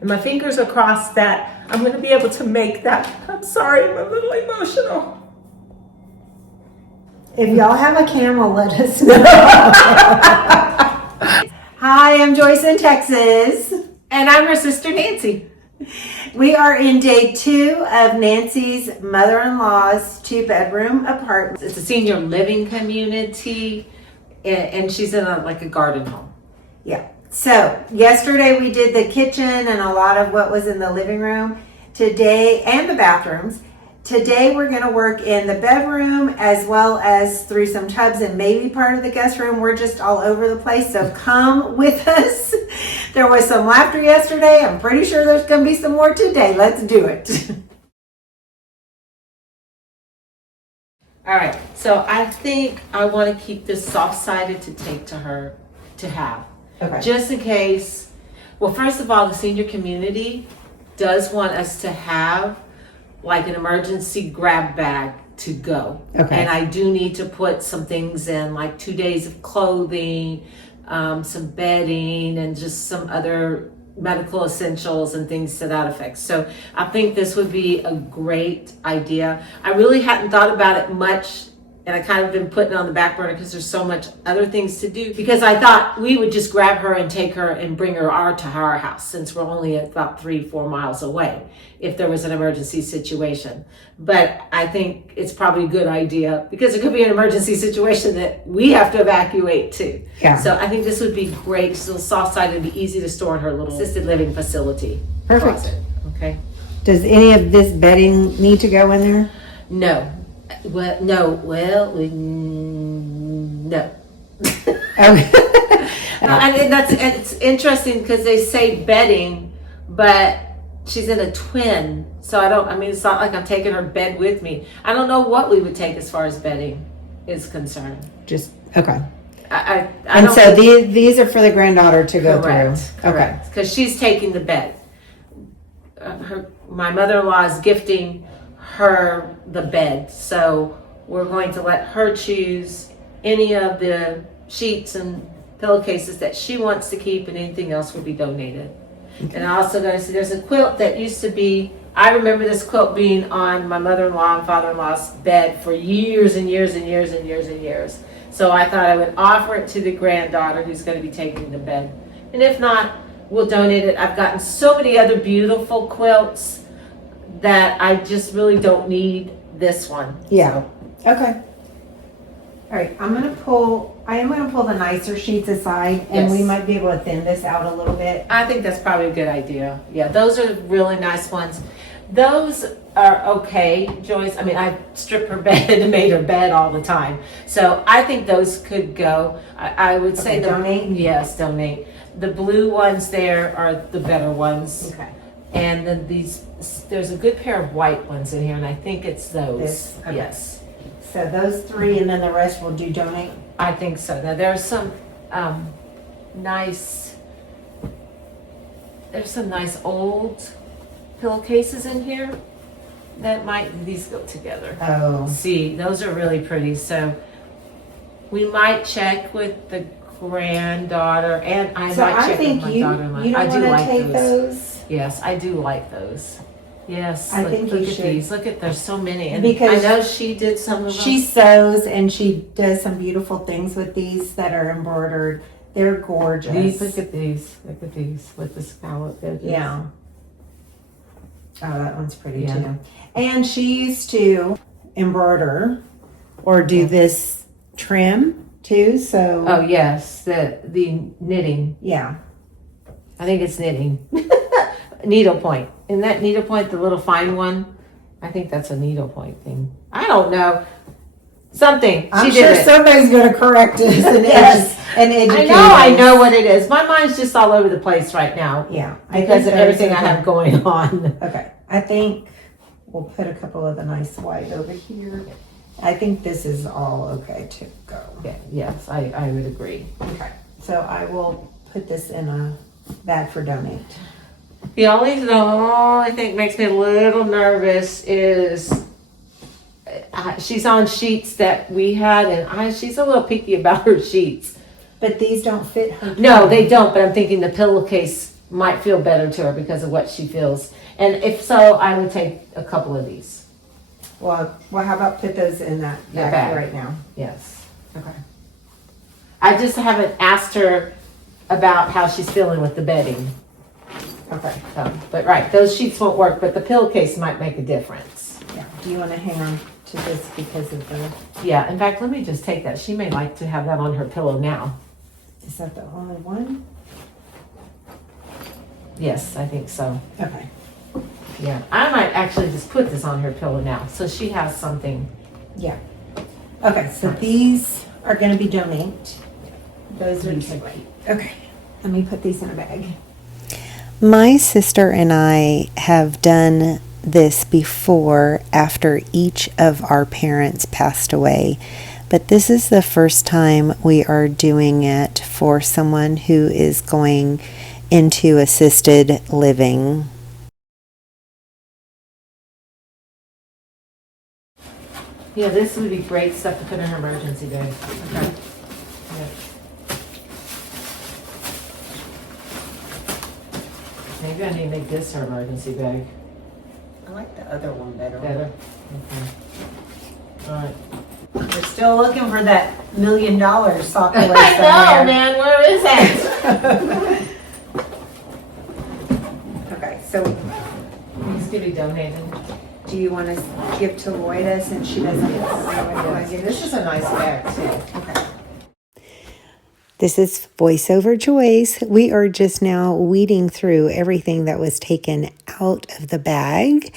And my fingers are crossed that I'm going to be able to make that. I'm sorry, I'm a little emotional. If y'all have a camel, let us know. Hi, I'm Joyce in Texas. And I'm her sister, Nancy. We are in day 2 of Nancy's mother-in-law's 2-bedroom apartment. It's a senior living community, and she's in a garden home. Yeah. So yesterday we did the kitchen and a lot of what was in the living room. Today, and the bathrooms. Today we're going to work in the bedroom as well as through some tubs and maybe part of the guest room. We're just all over the place, so come with us. There was some laughter yesterday. I'm pretty sure there's going to be some more today. Let's do it. All right, so I think I want to keep this soft-sided to take to her to have. Okay. Just in case. Well, first of all, the senior community does want us to have like an emergency grab bag to go. Okay. And I do need to put some things in, like 2 days of clothing, some bedding, and just some other medical essentials and things to that effect. So I think this would be a great idea. I really hadn't thought about it much, and I kind of been putting it on the back burner because there's so much other things to do, because I thought we would just grab her and take her and bring her to our house, since we're only about 3-4 miles away if there was an emergency situation. But I think it's probably a good idea because it could be an emergency situation that we have to evacuate too. Yeah. So I think this would be great. It's a little soft side. It'd be easy to store in her little assisted living facility. Perfect. Closet. Okay. Does any of this bedding need to go in there? No. Well, no. Well, no. Okay. And it's interesting because they say bedding, but she's in a twin, so it's not like I'm taking her bed with me. I don't know what we would take as far as bedding is concerned. Just okay. I And don't so think- these are for the granddaughter to go Correct. through. Correct. Because she's taking the bed. My mother-in-law is gifting her the bed, so we're going to let her choose any of the sheets and pillowcases that she wants to keep, and anything else will be donated. Okay. And I also going to see there's a quilt that used to be. I remember this quilt being on my mother-in-law and father-in-law's bed for years and years and years and years and years. So I thought I would offer it to the granddaughter who's going to be taking the bed. And if not, we'll donate it. I've gotten so many other beautiful quilts that I just really don't need this one. Yeah. So. Okay. All right. I am going to pull the nicer sheets aside, and Yes. we might be able to thin this out a little bit. I think that's probably a good idea. Yeah, those are really nice ones. Those are okay, Joyce. I mean, I strip her bed and made her bed all the time. So I think those could go. I would say donate? Yes, donate. The blue ones there are the better ones. Okay. And then there's a good pair of white ones in here, and I think it's those. This? Okay. Yes. So those 3, and then the rest will do donate. I think so. Now there's some nice old pillowcases in here that these go together. Oh. See, those are really pretty. So we might check with the granddaughter, and I So might I check think with my daughter-in-law. you I don't do want to like take those. Yes, I do like those. Yes, I think look you at should. these. Look at, there's so many. And Because I know she did some of them. She sews and she does some beautiful things with these that are embroidered. They're gorgeous. Look at these. Look at these with the scallop edges. Yeah. Oh, that one's pretty Yeah. too. And she used to embroider or do this trim too. So Oh yes, the knitting. yeah. I think it's knitting. Needlepoint. Isn't that needlepoint the little fine one? I think that's a needlepoint thing. I don't know. Something. I'm She did sure it. somebody's going to correct us and, Yes. and educate I us. know what it is. My mind's just all over the place right now Yeah. because of those everything are I have going on. Okay. I think we'll put a couple of the nice white over here. I think this is all okay to go. Yeah, yes, I would agree. Okay. So I will put this in a bag for donate. The only thing makes me a little nervous is she's on sheets that we had, and she's a little picky about her sheets. But these don't fit her. No, they don't, but I'm thinking the pillowcase might feel better to her because of what she feels. And if so, I would take a couple of these. Well, how about put those in that bag right now? Yes. Okay. I just haven't asked her about how she's feeling with the bedding. Okay. But right, those sheets won't work, but the pillowcase might make a difference. Yeah. Do you want to hang on to this because of the... Yeah, in fact, let me just take that. She may like to have that on her pillow now. Is that the only one? Yes, I think so. Okay. Yeah, I might actually just put this on her pillow now, so she has something. Yeah. Okay, so these are going to be donate. Those are Great. okay. Let me put these in a bag. My sister and I have done this before after each of our parents passed away, but this is the first time we are doing it for someone who is going into assisted living. Yeah, this would be great stuff to put in her emergency bag. Okay. Yeah. Maybe I need to make this her emergency bag. I like the other one better. Better? Okay. All right. We're still looking for that $1 million sock away I know, somewhere. man. Where is that? Okay, so These could be donated. do you want to give to Loida since she doesn't Yes. This is a nice bag too. Okay. This is Voiceover Joyce. We are just now weeding through everything that was taken out of the bag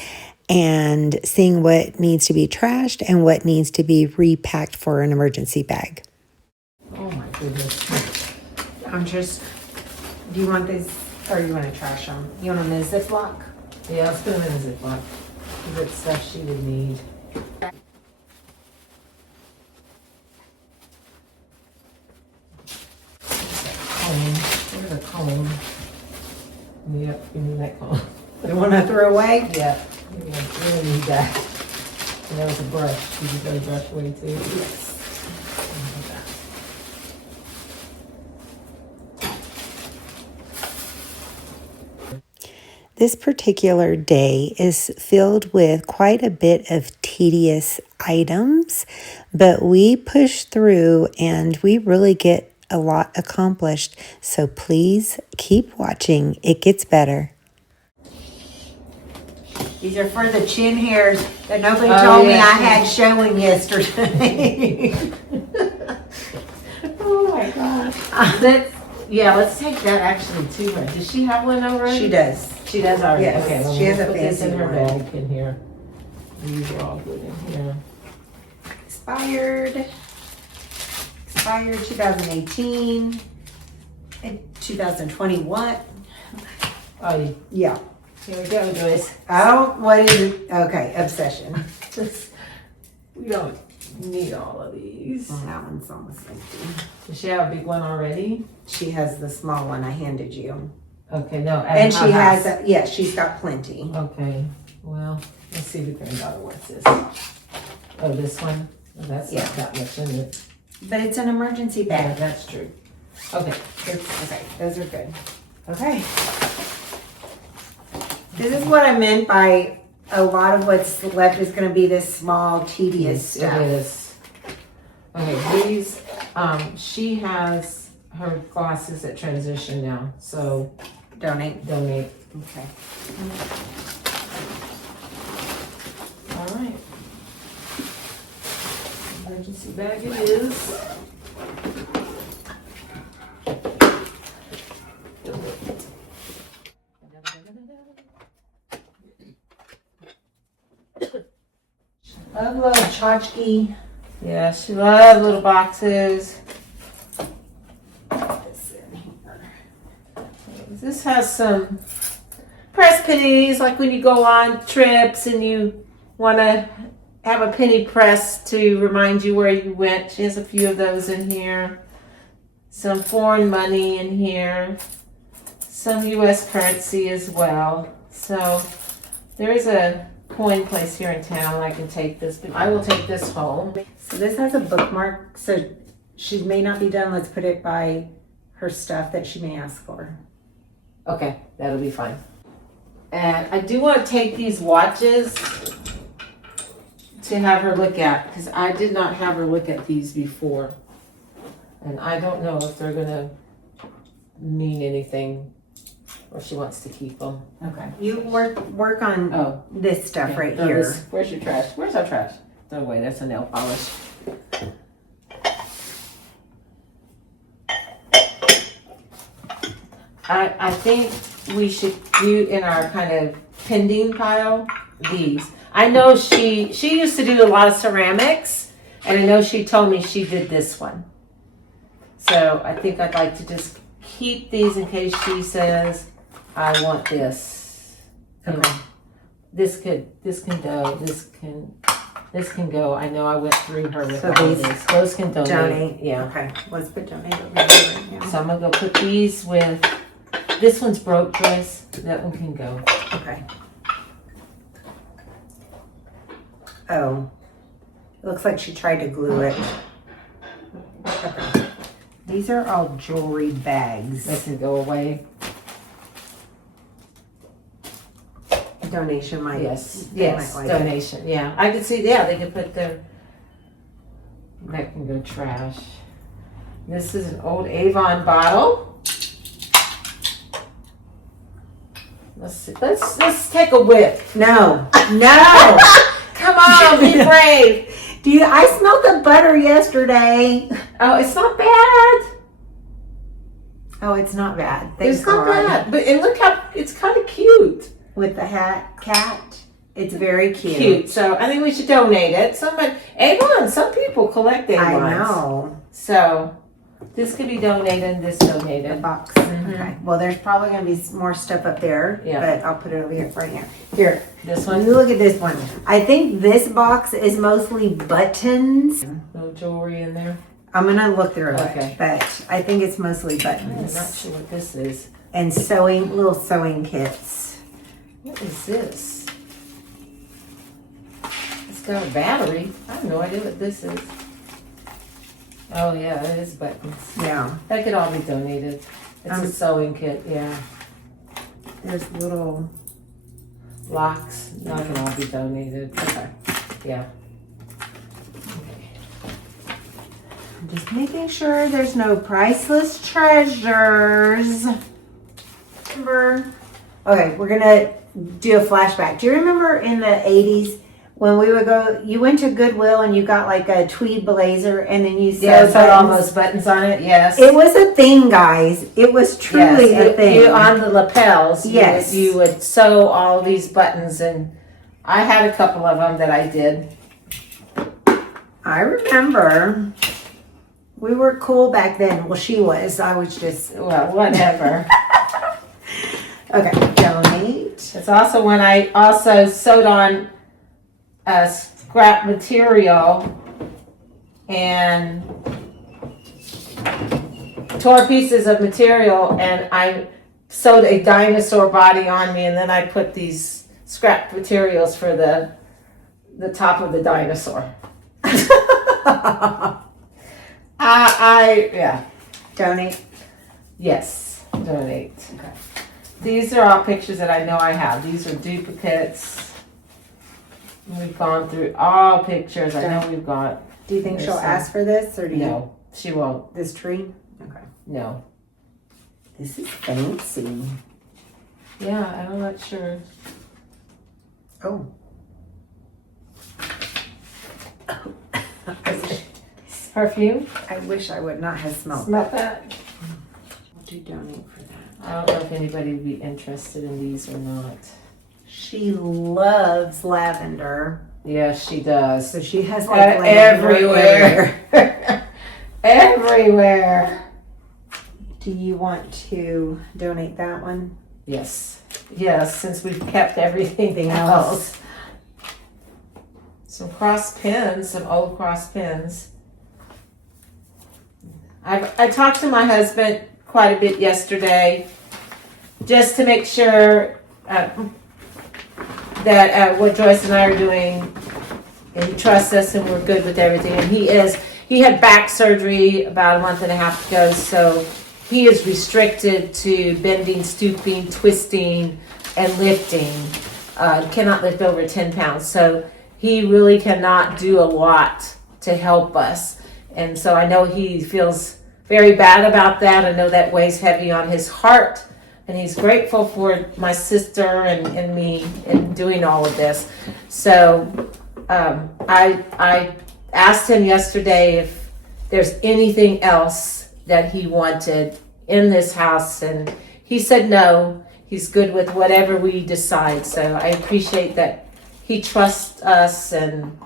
and seeing what needs to be trashed and what needs to be repacked for an emergency bag. Oh my goodness. Do you want these, or you want to trash them? You want them in a Ziploc? Yeah, let's put them in a Ziploc. Good stuff she would need. Comb. Where's a comb? Yep, give me that comb. The one I threw away? Yeah, we really need that. And there was a brush. Did you throw the brush away too? Yes. This particular day is filled with quite a bit of tedious items, but we push through and we really get a lot accomplished. So please keep watching. It gets better. These are for the chin hairs that nobody Oh, told me yeah. I had showing yesterday. Oh my gosh. Let's take that actually to her. Does she have one already? She does. She does already. Yes, Okay, well, she has we'll a put this in fancy her one. bag in here. These are all good in here. Expired 2018, and 2021. Oh, Yeah. here we go, Joyce. What is it? Okay, obsession. We don't need all of these. Well, that one's almost empty. Does she have a big one already? She has the small one I handed you. Okay, no. at And her she house. has, yeah, she's got plenty. Okay, well, let's see the granddaughter wants this. Oh, this one? Oh, that's Yeah. not that much in it. But it's an emergency Yeah, bag. that's true. Okay. Okay, those are good. Okay. This is what I meant by a lot of what's left is going to be this small, tedious It stuff. is. Okay, these, she has her glasses at transition now, so Donate. donate. Okay. All right. Emergency bag it is. Love little tchotchke. Yeah, she loves little boxes. This has some press pennies, like when you go on trips and you want to have a penny press to remind you where you went. She has a few of those in here. Some foreign money in here. Some U.S. currency as well. So there is a coin place here in town. I can take this, but I will take this home. So this has a bookmark, so she may not be done. Let's put it by her stuff that she may ask for. Okay, that'll be fine. And I do want to take these watches to have her look at, because I did not have her look at these before. And I don't know if they're gonna mean anything, or she wants to keep them. Okay. You work on Oh, this stuff yeah, right throw here. this- Where's your trash? Where's our trash? Throw away, that's a nail polish. I think we should do in our kind of pending pile, these. I know she used to do a lot of ceramics, and I know she told me she did this one. So I think I'd like to just keep these in case she says, I want this. You know, Okay. this can go, this can go. I know I went through her with So all these this. Those can donate. Donate. Yeah. Okay. Let's put donate over here right now. So I'm gonna go put these with, this one's broke, Joyce. That one can go. Okay. Oh. It looks like she tried to glue it. Okay. These are all jewelry bags. That can go away. Donation might. Yes, they yes, might like it. donation, yeah. I could see, yeah, they could put their, that can go trash. This is an old Avon bottle. Let's see, let's take a whiff. No. No. Come on, be brave. I smelled the butter yesterday. Oh, it's not bad. Oh, it's not bad. Thank It's not God. bad, but and look how, it's kind of cute. With the cat. It's very cute. Cute, so I think we should donate it. Avon, some people collect Avons. I know. So, this could be donated and this The donated. box. Mhm. Okay. Well, there's probably going to be more stuff up there. Yeah. But I'll put it over here right here. Here. This When one, you look at this one, I think this box is mostly buttons. no jewelry in there. I'm going to look through Okay. it. But I think it's mostly I'm not buttons. sure what this is. And little sewing kits. What is this? It's got a battery. I have no idea what this is. Oh yeah, it is buttons. Yeah. That could all be donated. It's a sewing kit, yeah. There's little. Locks, that can all be donated. Okay. Yeah. I'm just making sure there's no priceless treasures. Remember? Okay, we're gonna do a flashback. Do you remember in the 80s when we would go, you went to Goodwill and you got like a tweed blazer and then you Yeah, sewed it's got all buttons? those buttons on it, yes. It was a thing, guys. It was truly Yes, a thing. on the lapels, Yes. you would sew all these buttons, and I had a couple of them that I did. I remember. We were cool back then. Well, she was. I was just. Well, whatever. Okay, donate. It's also when I also sewed on scrap material and tore pieces of material, and I sewed a dinosaur body on me, and then I put these scrap materials for the top of the dinosaur. Yeah. Donate. Yes, donate. Okay. These are all pictures that I know I have. These are duplicates. We've gone through all pictures. I know we've got. Do you think There's she'll some. ask for this or do you? No, she won't. This tree? Okay. No. This is fancy. Yeah, I'm not sure. Oh. Perfume? I wish I would not have smelled. Smell that? Would you donate for that? I don't know if anybody would be interested in these or not. She loves lavender. Yes, she does. So she has like lavender Everywhere. Everywhere. Do you want to donate that one? Yes. Yes, since we've kept everything else. Some cross pins, some old cross pins. I talked to my husband quite a bit yesterday, just to make sure that what Joyce and I are doing, and he trusts us and we're good with everything. And he is. He had back surgery about a month and a half ago, so he is restricted to bending, stooping, twisting, and lifting. Cannot lift over 10 pounds. So he really cannot do a lot to help us. And so I know he feels very bad about that. I know that weighs heavy on his heart. And he's grateful for my sister and me in doing all of this. So I asked him yesterday if there's anything else that he wanted in this house. And he said no. He's good with whatever we decide. So I appreciate that he trusts us and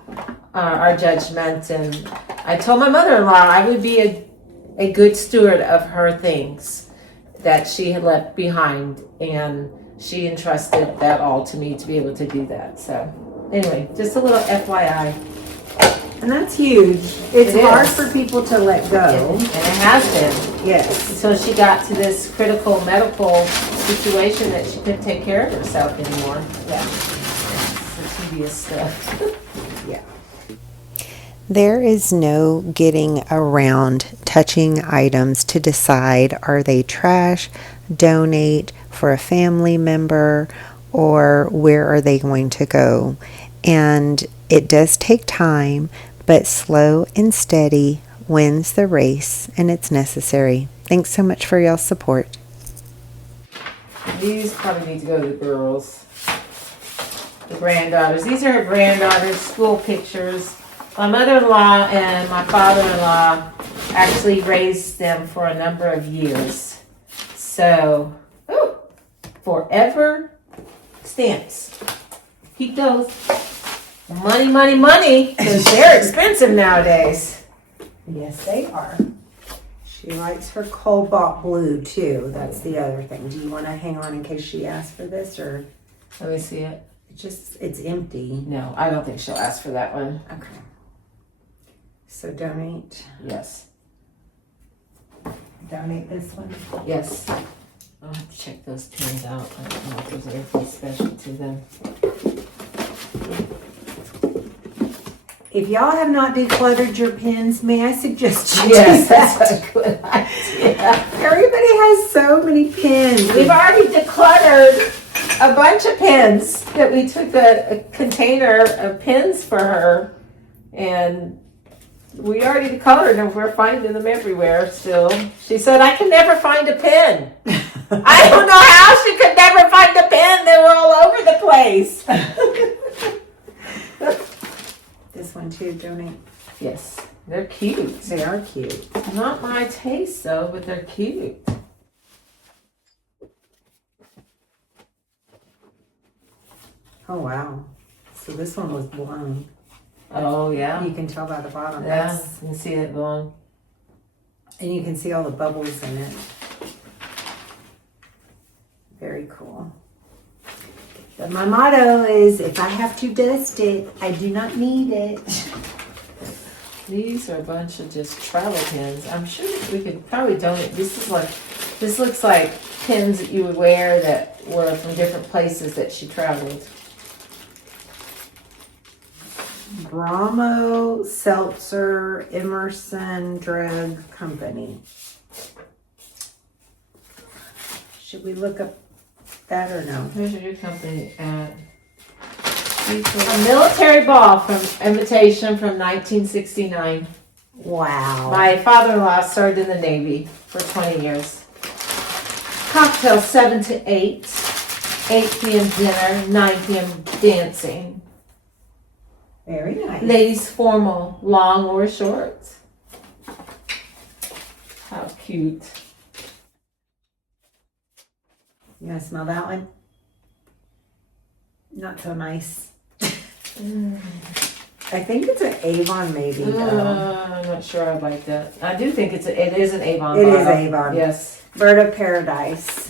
our judgment. And I told my mother-in-law I would be a good steward of her things that she had left behind, and she entrusted that all to me to be able to do that. So anyway, just a little FYI. And that's huge. It's It hard is. for people to let go. And it has been Yes. until she got to this critical medical situation that she couldn't take care of herself anymore. Yeah, it's the tedious stuff. Yeah. There is no getting around touching items to decide are they trash, donate for a family member, or where are they going to go. And it does take time, but slow and steady wins the race, and it's necessary. Thanks so much for y'all's support. These probably need to go to the girls, the granddaughters. These are her granddaughters' school pictures. My mother-in-law and my father-in-law actually raised them for a number of years. So, forever stamps. Keep those. Money, money, money, because they're expensive nowadays. Yes, they are. She likes her cobalt blue too. That's the other thing. Do you want to hang on in case she asks for this, or Let me see it. it's empty? No, I don't think she'll ask for that one. Okay. So donate Yes. this one. Yes. I'll have to check those pins out. I don't know if there's anything special to them. If y'all have not decluttered your pins, may I suggest you Yes, do that? that's a good idea. Everybody has so many pins. We've already decluttered a bunch of pins that we took a container of pins for her, and we already decluttered and we're finding them everywhere still. She said, I can never find a pin. I don't know how she could never find a pin. They were all over the place. This one too, donate. Yes, they're cute. They are cute. Not my taste though, but they're cute. Oh wow. So this one was blown. Oh yeah. You can tell by the bottom. Yeah, That's, you can see it going. and you can see all the bubbles in it. Very cool. But my motto is, if I have to dust it, I do not need it. These are a bunch of just travel pins. I'm sure we could probably donate. This looks like pins that you would wear that were from different places that she traveled. Brahmo Seltzer Emerson Drug Company. Should we look up that or no? Here's your company at a military ball from invitation from 1969. Wow. My father-in-law served in the Navy for 20 years. Cocktail 7 to 8, 8 p.m. dinner, 9 p.m. dancing. Very nice. Ladies formal, long or short. How cute. You want to smell that one? Not so nice. I think it's an Avon maybe though. I'm not sure I like that. I do think it is an Avon It bottle. is Avon. Yes. Bird of Paradise.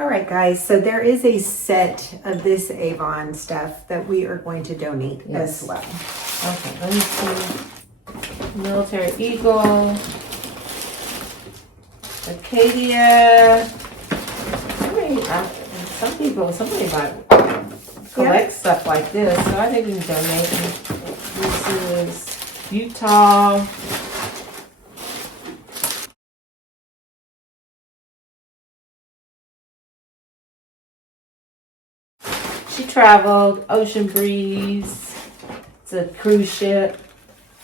All right, guys. So there is a set of this Avon stuff that we are going to donate Yes. as well. Okay, let me see. Military Eagle. Acadia. Somebody might collect stuff like this, so I think we can donate. This is Utah. she traveled. Ocean breeze. It's a cruise ship.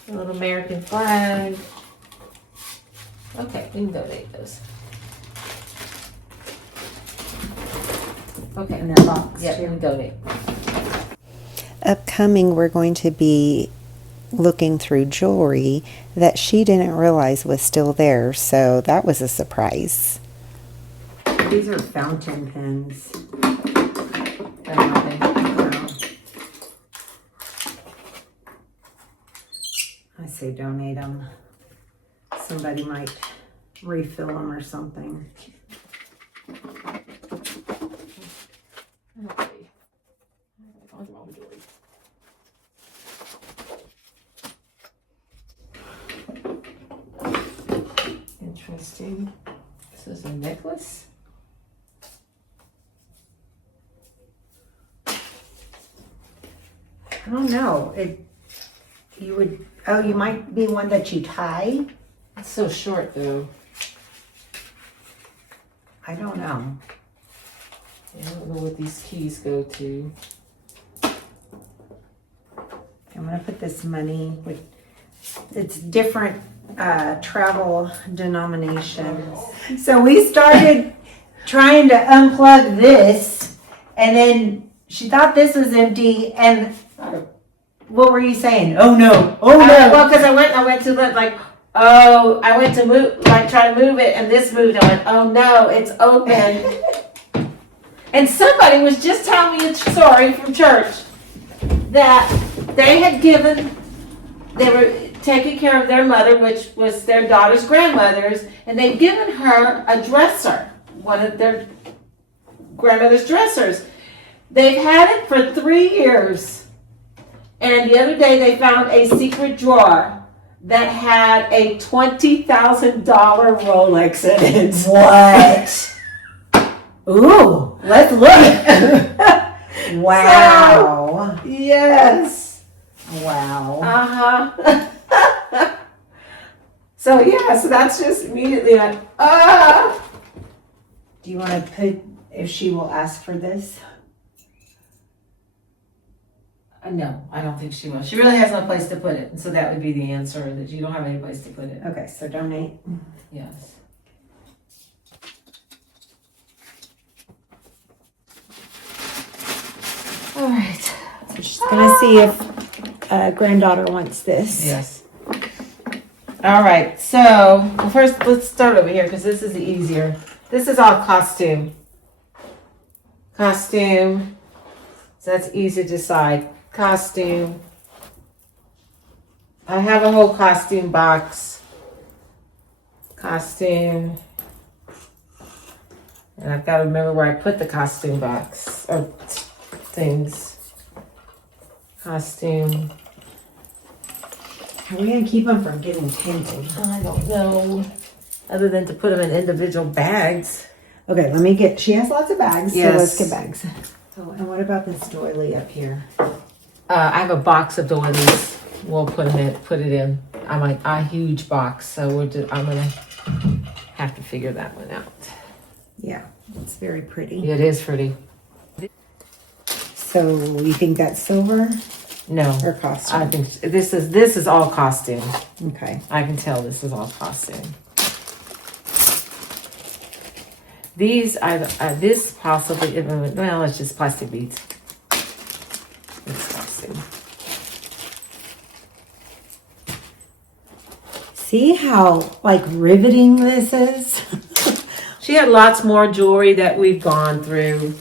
A little American flag. Okay, we can donate those. Okay. In that box Yeah, we too. can donate. Upcoming, we're going to be looking through jewelry that she didn't realize was still there, so that was a surprise. These are fountain pens. I say donate them. Somebody might refill them or something. Interesting. This is a necklace. I don't know. You might be one that you tie. It's so short though. I don't know. I don't know what these keys go to. I'm gonna put this money with, it's different travel denominations. So we started trying to unplug this, and then she thought this was empty, and what were you saying? Oh no, oh no. Well, because I went to look like, oh, I went to move, like try to move it, and this moved. I went, oh no, it's open. And somebody was just telling me a story from church that they were taking care of their mother, which was their daughter's grandmother's, and they'd given her a dresser, one of their grandmother's dressers. They've had it for 3 years. And the other day they found a secret drawer that had a $20,000 Rolex in it. What? Ooh, let's look. Wow. Yes. Wow. Uh-huh. So that's just immediately like, Do you want to put, if she will ask for this? No, I don't think she will. She really has no place to put it. And so that would be the answer, that you don't have any place to put it. Okay, so donate. Yes. All right. So she's gonna see if granddaughter wants this. Yes. All right. So first, let's start over here because this is easier. This is all costume. Costume. So that's easy to decide. Costume. I have a whole costume box. Costume. And I've got to remember where I put the costume box or things. Costume. How are we gonna keep them from getting tangled? I don't know. Other than to put them in individual bags. Okay, let me get, she has lots of bags, Yes. so let's get bags. Oh, and what about this doily up here? I have a box of doilies. We'll put it in. I'm like a huge box, so I'm gonna have to figure that one out. Yeah, it's very pretty. It is pretty. So you think that's silver No, or costume? I think this is all costume. Okay. I can tell this is all costume. These this possibly, well, it's just plastic beads. It's costume. See how like riveting this is? She had lots more jewelry that we've gone through.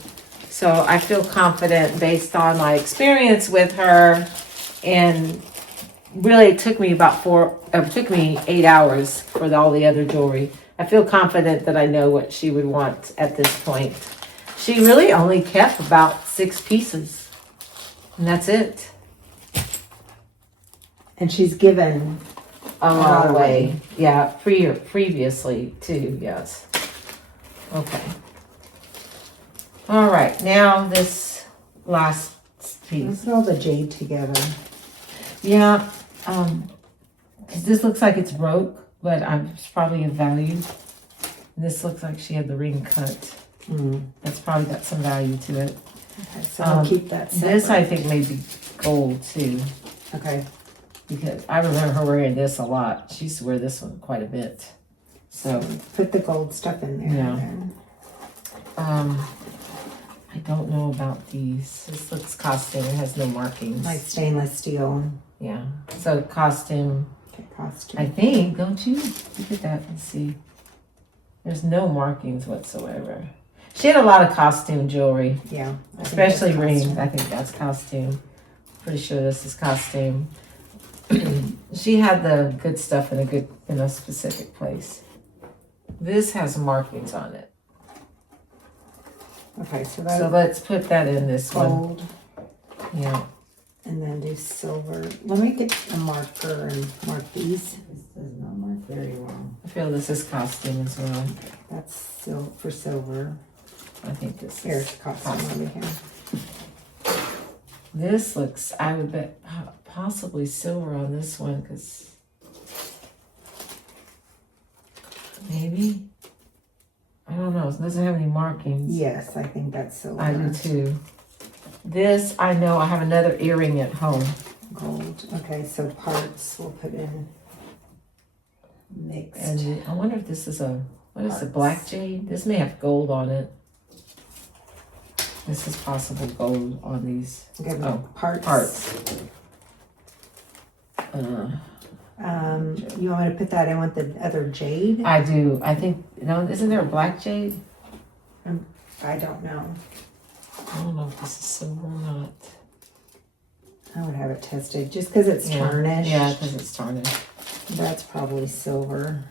So I feel confident based on my experience with her. And really it took me it took me 8 hours for all the other jewelry. I feel confident that I know what she would want at this point. She really only kept about 6 pieces. And that's it. And she's given All the way. Yeah, previously too, yes. Okay. All right, now this last piece. Put all the jade together. Yeah, 'cause this looks like it's broke, but it's probably of value. This looks like she had the ring cut. That's probably got some value to it. Okay, so I'll keep that This I separate. think may be gold too, Okay, because I remember her wearing this a lot. She used to wear this one quite a bit. So, put the gold stuff in there. Yeah. Then. I don't know about these. This looks costume. It has no markings. Like stainless steel. Yeah. So costume, Okay, costume. I think, don't you? Look at that and see. There's no markings whatsoever. She had a lot of costume jewelry, Yeah. I think especially that's rings. costume. I think that's costume. Pretty sure this is costume. She had the good stuff in a specific place. This has markings on it. Okay, so So that's let's put that in this one. gold. Yeah. And then do silver. Let me get a marker and mark these. This does not mark very well. I feel this is costume as well. That's for silver. I think this Here's is costume over here. This looks, I would bet, possibly silver on this one, because maybe, I don't know, it doesn't have any markings. Yes, I think that's silver. I do too. This, I know, I have another earring at home. Gold. Okay, so parts we'll put in mixed. And I wonder if this is what is Parts. it, black jade? This may have gold on it. This is possible gold on these. Okay, Oh, parts. parts. You want me to put that in with the other jade? I do. I think, isn't there a black jade? I don't know. I don't know if this is silver or not. I would have it tested just because it's Yeah. tarnished. Yeah, because it's tarnished. That's probably silver.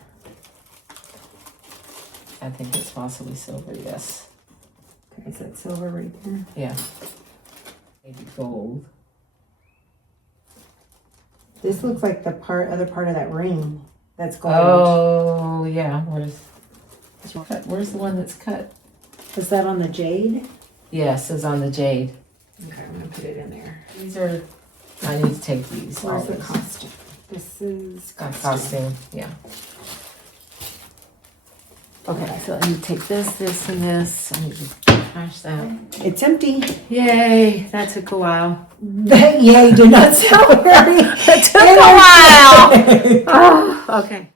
I think it's possibly silver, yes. Okay, is that silver right there? Yeah. Maybe gold. This looks like the other part of that ring. That's gold. Oh, yeah. Where's the one that's cut? Is that on the jade? Yes, it's on the jade. Okay, I'm gonna put it in there. These are, I need to take these. Where's the all costume? This is these. costume. Costume, yeah. Okay, so I need to take this, and this. I need to trash that. It's empty. Yay, that took a while. That yay did not sound very. It took a while. Oh, okay.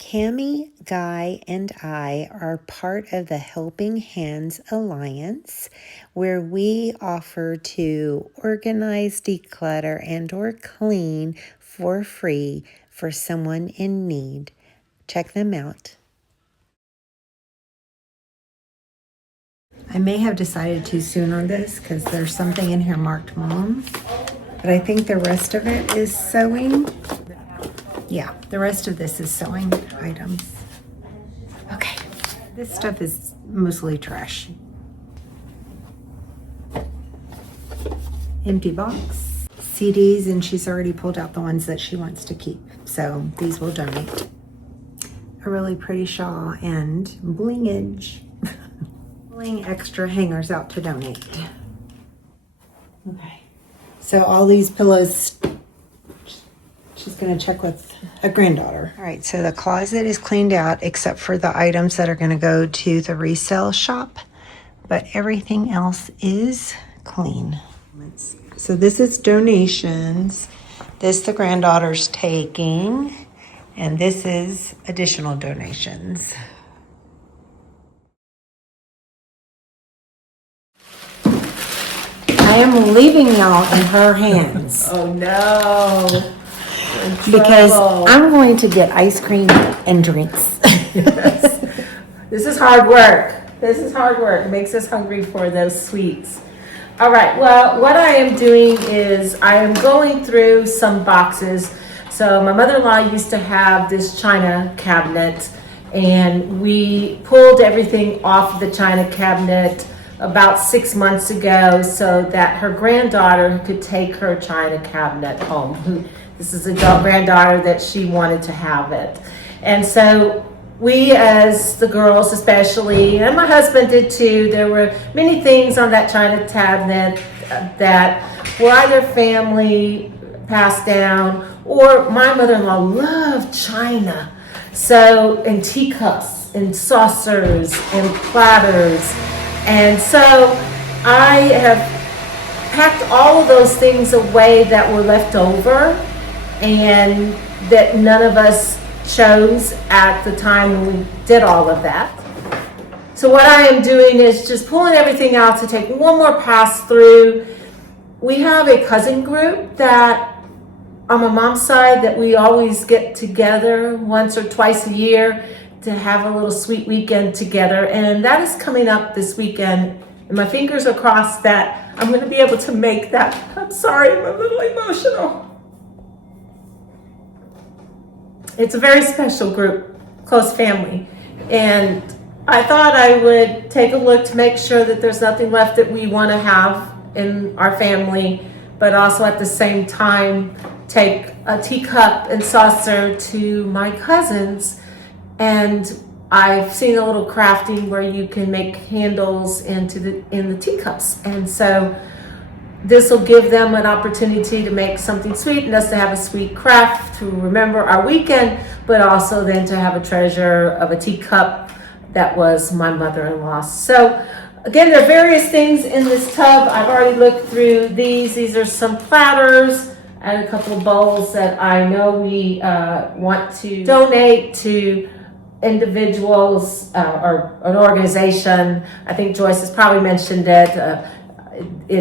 Cami, Guy, and I are part of the Helping Hands Alliance, where we offer to organize, declutter, and or clean for free for someone in need. Check them out. I may have decided too soon on this because there's something in here marked Mom, but I think the rest of it is sewing. Yeah, the rest of this is sewing items. Okay, this stuff is mostly trash. Empty box. CDs, and she's already pulled out the ones that she wants to keep. So these will donate. A really pretty shawl and blingage. Pulling extra hangers out to donate. Okay. So all these pillows, she's going to check with a granddaughter. All right, so the closet is cleaned out except for the items that are going to go to the resale shop, but everything else is clean. So this is donations. This the granddaughter's taking, and this is additional donations. I am leaving y'all in her hands. Oh, no. Because I'm going to get ice cream and drinks. This is hard work. This is hard work. It makes us hungry for those sweets. All right, well, what I am doing is I am going through some boxes. So my mother-in-law used to have this china cabinet, and we pulled everything off the china cabinet about 6 months ago so that her granddaughter could take her china cabinet home. This is a granddaughter that she wanted to have it. And so we, as the girls especially, and my husband did too, there were many things on that china cabinet that were either family passed down, or my mother-in-law loved china. So, and teacups and saucers and platters. And so I have packed all of those things away that were left over and that none of us chose at the time when we did all of that. So what I am doing is just pulling everything out to take one more pass through. We have a cousin group that on my mom's side that we always get together once or twice a year to have a little sweet weekend together, and that is coming up this weekend, and my fingers are crossed that I'm going to be able to make that. I'm sorry, I'm a little emotional. It's a very special group, close family, and I thought I would take a look to make sure that there's nothing left that we want to have in our family, but also at the same time take a teacup and saucer to my cousins. And I've seen a little crafting where you can make handles in the teacups, and so this will give them an opportunity to make something sweet and us to have a sweet craft to remember our weekend, but also then to have a treasure of a teacup that was my mother-in-law's. So again, there are various things in this tub. I've already looked through these. These are some platters and a couple of bowls that I know we want to donate to individuals or an organization. I think Joyce has probably mentioned it,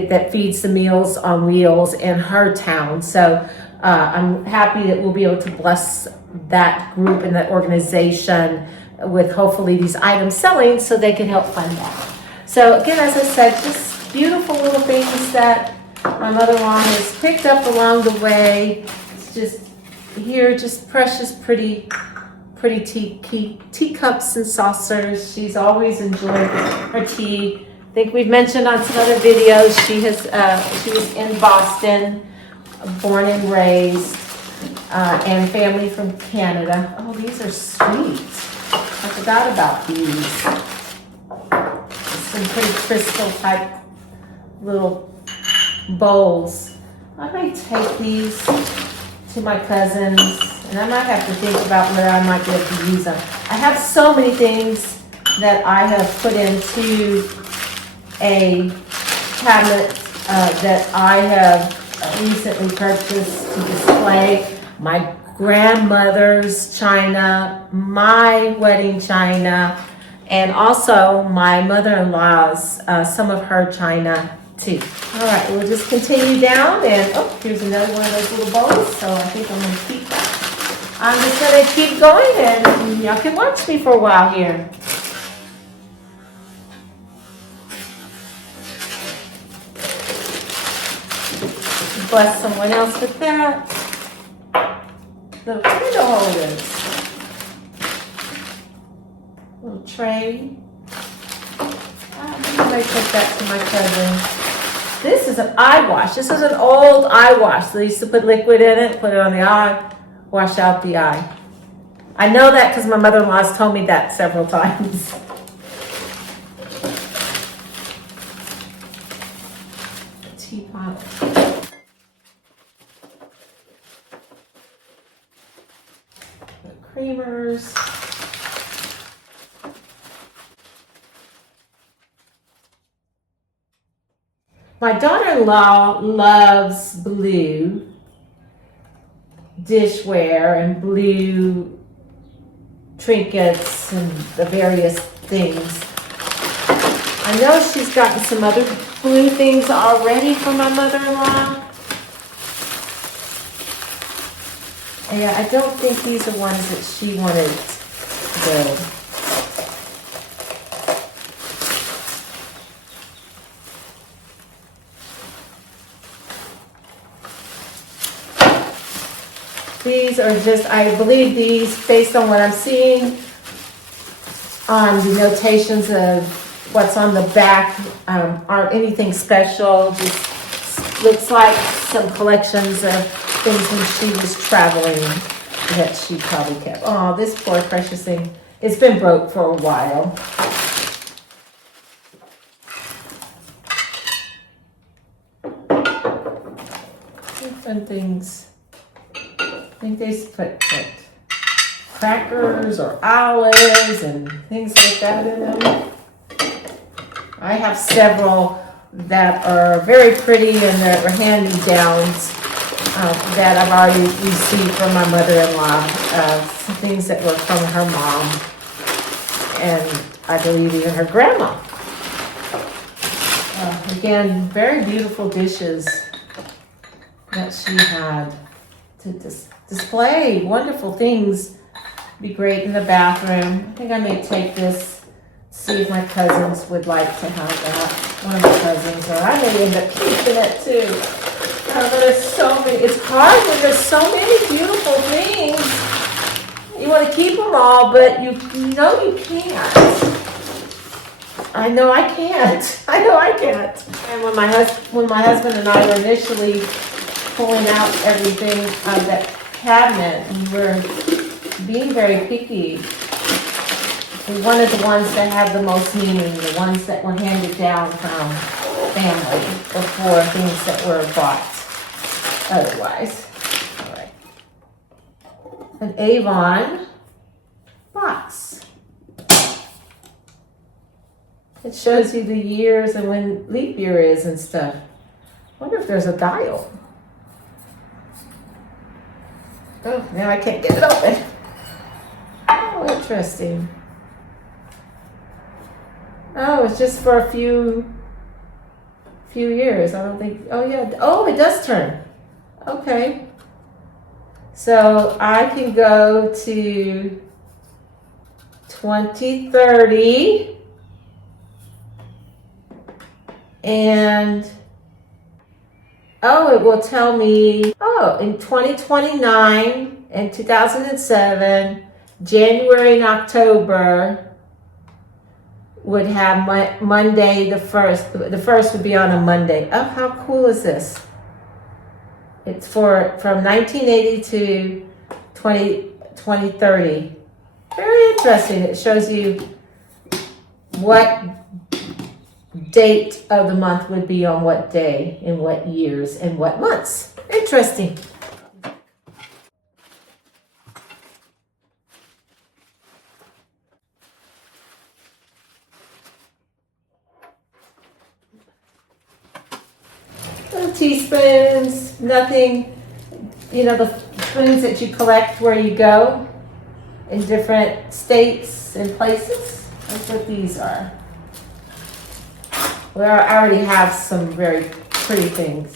that feeds the Meals on Wheels in her town. So I'm happy that we'll be able to bless that group and that organization with hopefully these items selling so they can help fund that. So again, as I said, just beautiful little things that my mother-in-law has picked up along the way. It's just here, just precious, pretty teacups and saucers. She's always enjoyed her tea. I think we've mentioned on some other videos, she was in Boston, born and raised, and family from Canada. Oh, these are sweet. I forgot about these. Some pretty crystal type little bowls. I might take these to my cousins, and I might have to think about where I might be able to use them. I have so many things that I have put into a cabinet that I have recently purchased to display my grandmother's china, my wedding china, and also my mother-in-law's, some of her china too. All right, we'll just continue down, and oh, here's another one of those little bowls, so I think I'm gonna keep that. I'm just gonna keep going, and y'all can watch me for a while here. Bless someone else with that. Little candle holders. Little tray. I might take that to my cousin. This is an eye wash. This is an old eye wash. They used to put liquid in it, put it on the eye, wash out the eye. I know that because my mother-in-law has told me that several times. Teapot. Creamers. My daughter-in-law loves blue dishware and blue trinkets and the various things. I know she's gotten some other blue things already for my mother-in-law. Yeah, I don't think these are ones that she wanted to build. These are just, I believe these, based on what I'm seeing on the notations of what's on the back, aren't anything special. Just looks like some collections of things when she was traveling that she probably kept. Oh, this poor precious thing. It's been broke for a while. Fun things. I think they put crackers or olives and things like that in them. I have several that are very pretty and that are hand-me-downs that I've already received from my mother-in-law. Some things that were from her mom and I believe even her grandma. Again, very beautiful dishes that she had to display. Wonderful things. Be great in the bathroom. I think I may take this, see if my cousins would like to have that. One of my cousins, or I may end up keeping it too. But there's so many. It's hard when there's so many beautiful things. You want to keep them all, but you know you can't. I know I can't. I know I can't. And when my husband and I were initially pulling out everything out of that cabinet, and we're being very picky. We wanted the ones that have the most meaning, the ones that were handed down from family before things that were bought otherwise. All right. An Avon box. It shows you the years and when leap year is and stuff. Wonder if there's a dial. Oh, now I can't get it open. Oh, interesting. Oh, it's just for a few years. I don't think, oh yeah, oh, it does turn. Okay. So I can go to 2030 and oh, it will tell me, oh, in 2029 and 2007, January and October would have Monday the 1st. The 1st would be on a Monday. Oh, how cool is this? It's from 1980 to 2030. Very interesting. It shows you what date of the month would be on what day, in what years, and what months. Interesting. Little teaspoons, nothing, you know, the spoons that you collect where you go in different states and places. That's what these are. Well, I already have some very pretty things.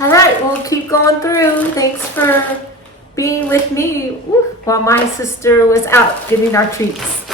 All right, we'll keep going through. Thanks for being with me while my sister was out getting our treats.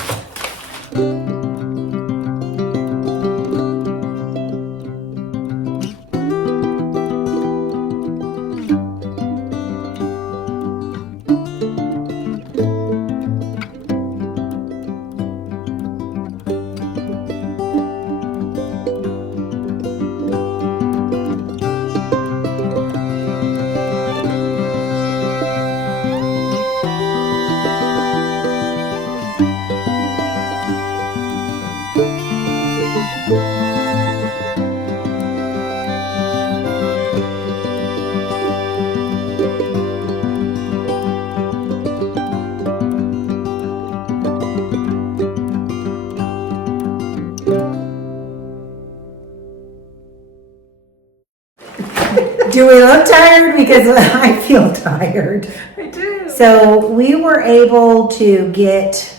Do we look tired? Because I feel tired. I do. So we were able to get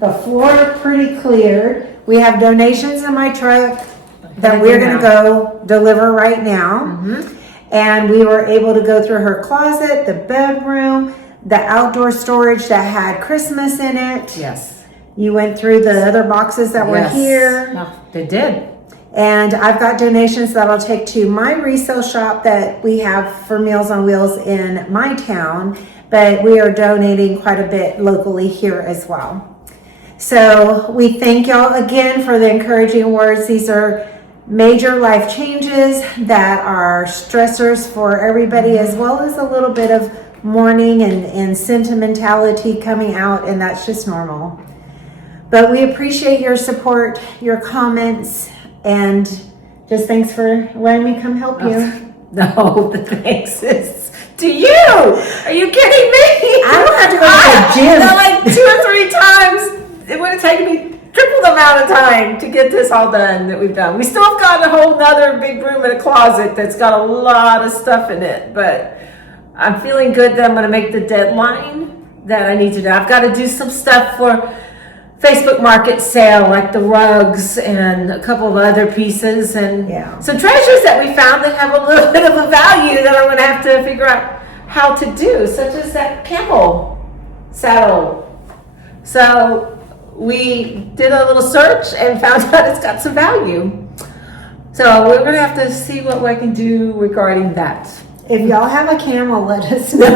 the floor pretty cleared. We have donations in my truck that we're going to go deliver right now. And we were able to go through her closet, the bedroom, the outdoor storage that had Christmas in it. Yes. You went through the other boxes that were here. No, they did. And I've got donations that I'll take to my resale shop that we have for Meals on Wheels in my town, but we are donating quite a bit locally here as well. So we thank y'all again for the encouraging words. These are major life changes that are stressors for everybody, as well as a little bit of mourning and sentimentality coming out, and that's just normal. But we appreciate your support, your comments, and just thanks for letting me come help you. No, the thanks is to you. Are you kidding me? I don't have to go to the gym. Like 2 or 3 times. It would have taken me triple amount of time to get this all done that we've done. We still have got a whole nother big room and a closet that's got a lot of stuff in it, but I'm feeling good that I'm going to make the deadline that I need to do. I've got to do some stuff for Facebook Market sale, like the rugs and a couple of other pieces and some treasures that we found that have a little bit of a value that I'm going to have to figure out how to do, such as that camel saddle. So we did a little search and found out it's got some value. So we're going to have to see what I can do regarding that. If y'all have a camel, let us know.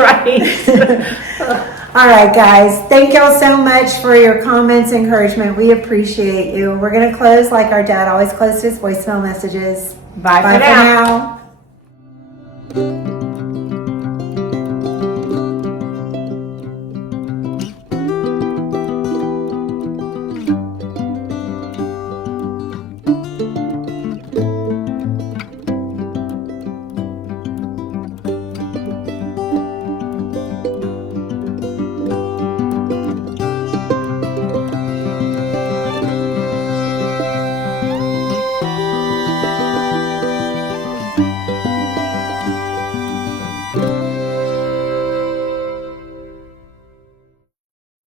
Right. All right, guys. Thank y'all so much for your comments, encouragement. We appreciate you. We're going to close like our dad always closed his voicemail messages. Bye for now.